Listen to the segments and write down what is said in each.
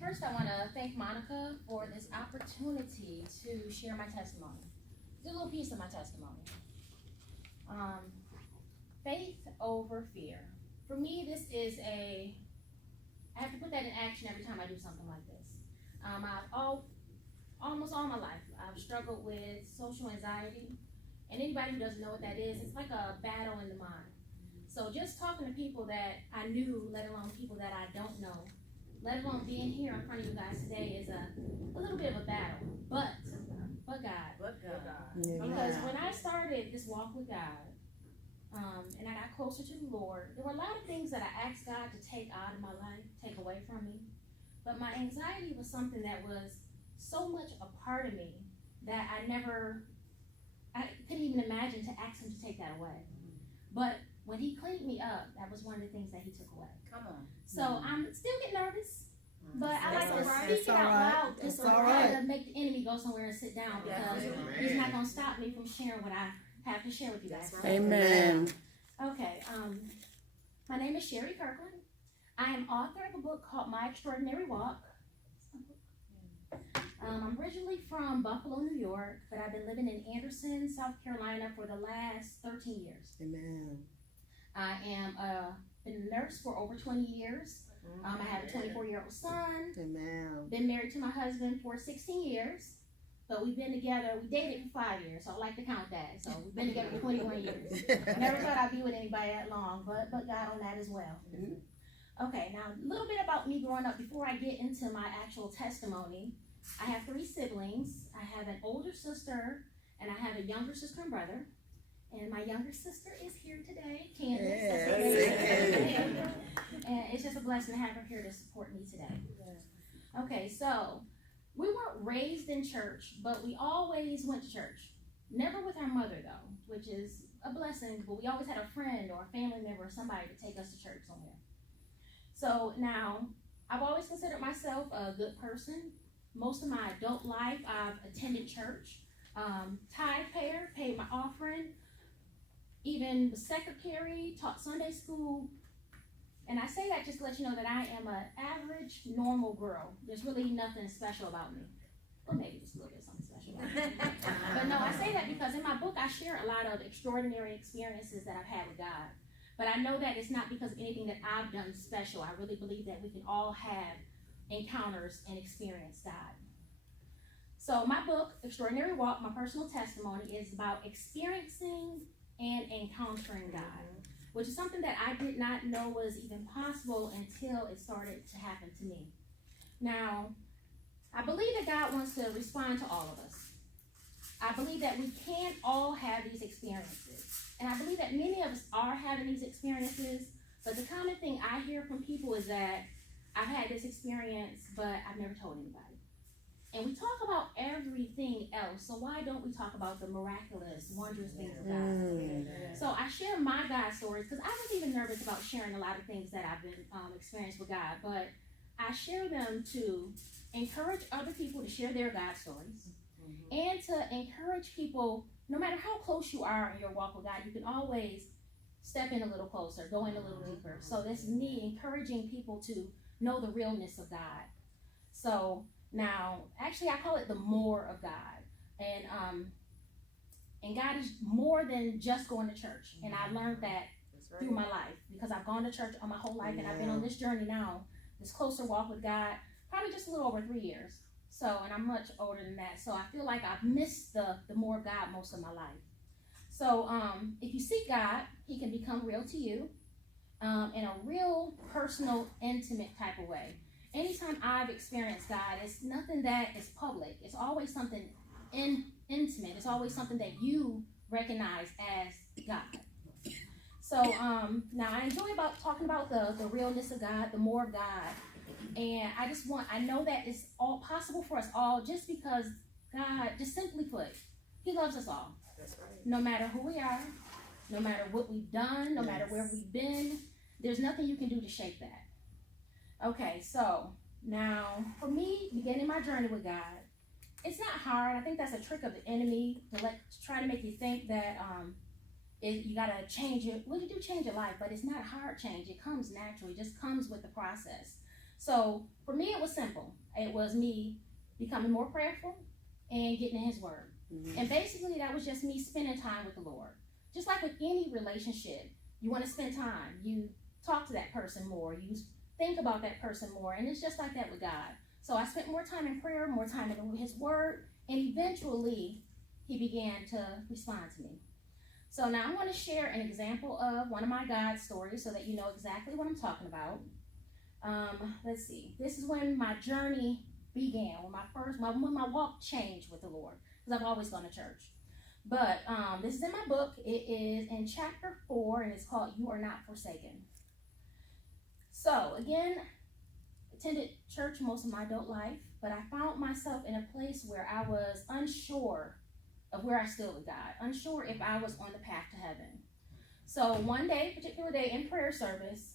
First, I want to thank Monica for this opportunity to share my testimony. It's a little piece of my testimony. Faith over fear. For me, this is I have to put that in action every time I do something like this. Almost all my life, I've struggled with social anxiety. And anybody who doesn't know what that is, it's like a battle in the mind. So just talking to people that I knew, let alone people that I don't know, let alone being here in front of you guys today is a little bit of a battle. But God. Yeah. Because when I started this walk with God, and I got closer to the Lord, there were a lot of things that I asked God to take out of my life, take away from me. But my anxiety was something that was so much a part of me that I couldn't even imagine to ask him to take that away. But when he cleaned me up, that was one of the things that he took away. Come on. So I'm still get nervous, but I like to That's speak it out loud just so all I right. to make the enemy go somewhere and sit down, because he's not going to stop me from sharing what I have to share with you guys. Amen. Okay, my name is Sherry Kirkland. I am author of a book called My Extraordinary Walk. I'm originally from Buffalo, New York, but I've been living in Anderson, South Carolina for the last 13 years. Amen. I am been a nurse for over 20 years. I have a 24-year-old son. Amen. Been married to my husband for 16 years. But we've been together, we dated for 5 years, so I like to count that. So we've been together for 21 years. Never thought I'd be with anybody that long, but God on that as well. Okay, now a little bit about me growing up before I get into my actual testimony. I have 3 siblings. I have an older sister, and I have a younger sister and brother. And my younger sister is here today, Candace. Yes. And it's just a blessing to have her here to support me today. Okay, so we weren't raised in church, but we always went to church. Never with our mother, though, which is a blessing, but we always had a friend or a family member or somebody to take us to church somewhere. So now, I've always considered myself a good person. Most of my adult life, I've attended church, tithe payer, paid my offering, even the secretary, taught Sunday school. And I say that just to let you know that I am an average, normal girl. There's really nothing special about me. Well, maybe just a little bit something special about me. But no, I say that because in my book, I share a lot of extraordinary experiences that I've had with God. But I know that it's not because of anything that I've done special. I really believe that we can all have encounters and experience God. So my book, Extraordinary Walk, my personal testimony, is about experiencing and encountering God, which is something that I did not know was even possible until it started to happen to me. Now, I believe that God wants to respond to all of us. I believe that we can't all have these experiences. And I believe that many of us are having these experiences, but the common thing I hear from people is that I've had this experience, but I've never told anybody. And we talk about everything else, so why don't we talk about the miraculous, wondrous things of God? So I share my God stories, because I was even nervous about sharing a lot of things that I've been experienced with God, but I share them to encourage other people to share their God stories, and to encourage people, no matter how close you are in your walk with God, you can always step in a little closer, go in a little deeper. So this is me encouraging people to know the realness of God. So now, actually, I call it the more of God. And God is more than just going to church. And I learned that through my life, because I've gone to church all my whole life, and I've been on this journey now, this closer walk with God, probably just a little over 3 years. So, and I'm much older than that. So I feel like I've missed the more of God most of my life. So if you seek God, he can become real to you in a real personal, intimate type of way. Anytime I've experienced God, it's nothing that is public. It's always something intimate. It's always something that you recognize as God. So now I enjoy talking about the realness of God, the more of God. And I know that it's all possible for us all, just because God, just simply put, he loves us all. That's right. No matter who we are, no matter what we've done, no matter where we've been, there's nothing you can do to shake that. Okay, so now for me, beginning my journey with God, it's not hard. I think that's a trick of the enemy to try to make you think that you gotta change it. Well, you do change your life, but it's not a hard change. It comes naturally. It just comes with the process. So for me, it was simple. It was me becoming more prayerful and getting in His Word. Mm-hmm. And basically, that was just me spending time with the Lord. Just like with any relationship, you want to spend time. You talk to that person more. You think about that person more. And it's just like that with God. So I spent more time in prayer, more time in His Word, and eventually He began to respond to me. So now I'm going to share an example of one of my God stories so that you know exactly what I'm talking about. Let's see. This is when my journey began, when my walk changed with the Lord, because I've always gone to church. But this is in my book. It is in chapter 4, and it's called You Are Not Forsaken. So again, attended church most of my adult life, but I found myself in a place where I was unsure of where I stood with God, unsure if I was on the path to heaven. So one day, particular day in prayer service,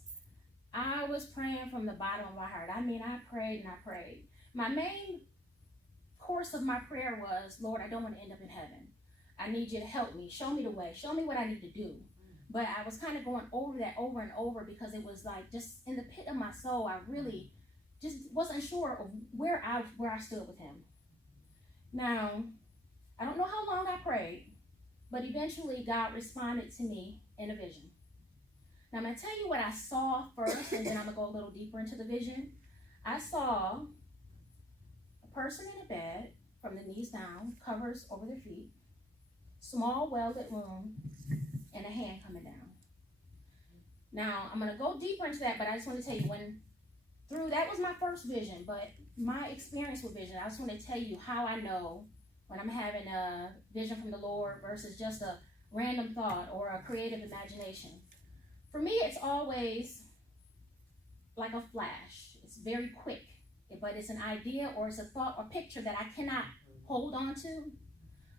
I was praying from the bottom of my heart. I mean, I prayed and I prayed. My main course of my prayer was, Lord, I don't want to end up in heaven. I need you to help me, show me the way, show me what I need to do. But I was kind of going over that over and over because it was like just in the pit of my soul, I really just wasn't sure of where I stood with Him. Now, I don't know how long I prayed, but eventually God responded to me in a vision. Now I'm going to tell you what I saw first, and then I'm going to go a little deeper into the vision. I saw a person in a bed from the knees down, covers over their feet, small welded room, and a hand coming down. Now I'm going to go deeper into that, but I just want to tell you that was my first vision, but my experience with vision, I just want to tell you how I know when I'm having a vision from the Lord versus just a random thought or a creative imagination. For me, it's always like a flash. It's very quick, but it's an idea or it's a thought or picture that I cannot hold on to.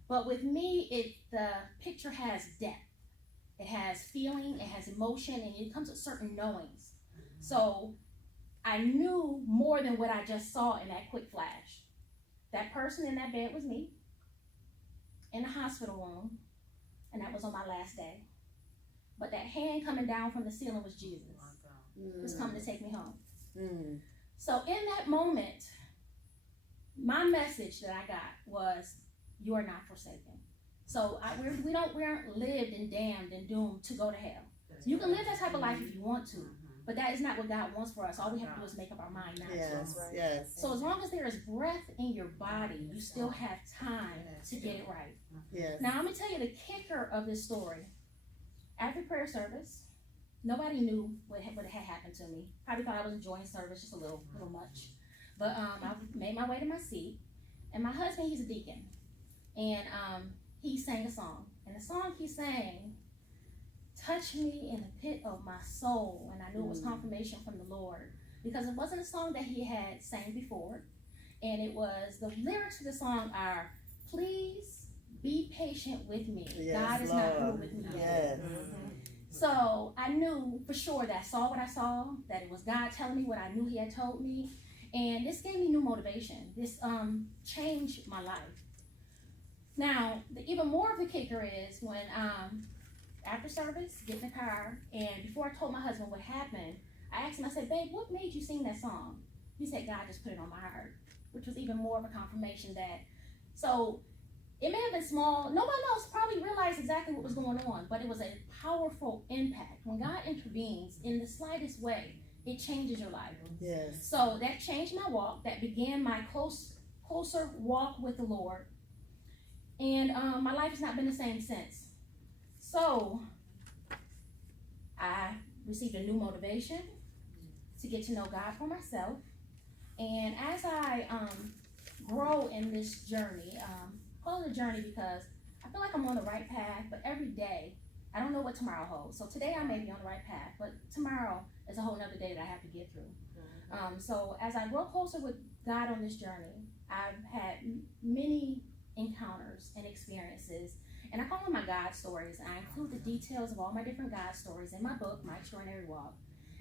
But with me, the picture has depth. It has feeling, it has emotion, and it comes with certain knowings. So I knew more than what I just saw in that quick flash. That person in that bed was me in the hospital room, and that was on my last day. But that hand coming down from the ceiling was Jesus. He was coming to take me home. Mm. So in that moment, my message that I got was, you are not forsaken. So we aren't lived and damned and doomed to go to hell. You can live that type of life if you want to, but that is not what God wants for us. All we have to do is make up our mind not to. Yes. So as long as there is breath in your body, you still have time to get it right. Yes. Now I'm going to tell you the kicker of this story. After prayer service, nobody knew what had happened to me. Probably thought I was enjoying service just a little much. But I made my way to my seat, and my husband, he's a deacon, and he sang a song. And the song he sang touched me in the pit of my soul, and I knew it was confirmation from the Lord, because it wasn't a song that he had sang before, and it was, the lyrics to the song are, please be patient with me. Yes, God is Lord. not through with me yet. Yes. So I knew for sure that I saw what I saw, that it was God telling me what I knew He had told me, and this gave me new motivation. This changed my life. Now, even more of the kicker is when after service, get in the car, and before I told my husband what happened, I asked him, I said, babe, what made you sing that song? He said, God just put it on my heart, which was even more of a confirmation that, so it may have been small. Nobody else probably realized exactly what was going on, but it was a powerful impact. When God intervenes in the slightest way, it changes your life. Yes. So that changed my walk. That began my closer walk with the Lord. And my life has not been the same since. So I received a new motivation to get to know God for myself. And as I grow in this journey, call it a journey because I feel like I'm on the right path, but every day, I don't know what tomorrow holds. So today I may be on the right path, but tomorrow is a whole nother day that I have to get through. So as I grow closer with God on this journey, I've had many encounters and experiences, and I call them my God stories. I include the details of all my different God stories in my book, My Extraordinary Walk.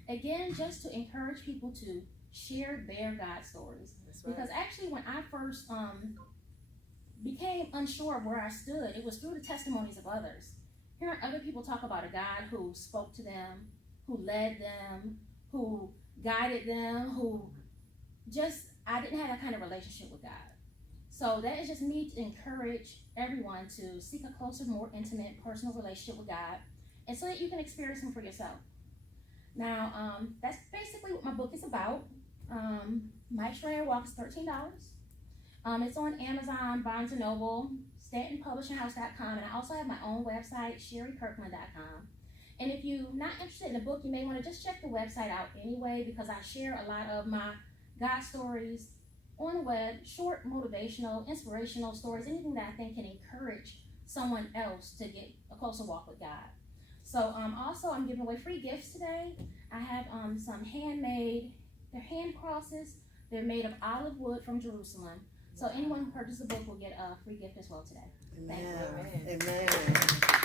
Again, just to encourage people to share their God stories. Because actually when I first became unsure of where I stood, it was through the testimonies of others. hearing other people talk about a God who spoke to them, who led them, who guided them, I didn't have that kind of relationship with God. So that is just me to encourage everyone to seek a closer, more intimate, personal relationship with God, and so that you can experience Him for yourself. Now, that's basically what my book is about. My Extraordinary Walk is $13. It's on Amazon, Barnes & Noble, StantonPublishingHouse.com, and I also have my own website, SherryKirkland.com. And if you're not interested in the book, you may want to just check the website out anyway, because I share a lot of my God stories on the web, short, motivational, inspirational stories, anything that I think can encourage someone else to get a closer walk with God. So also I'm giving away free gifts today. I have some handmade, they're hand crosses. They're made of olive wood from Jerusalem. So anyone who purchases the book will get a free gift as well today. Thank you. Amen. Amen.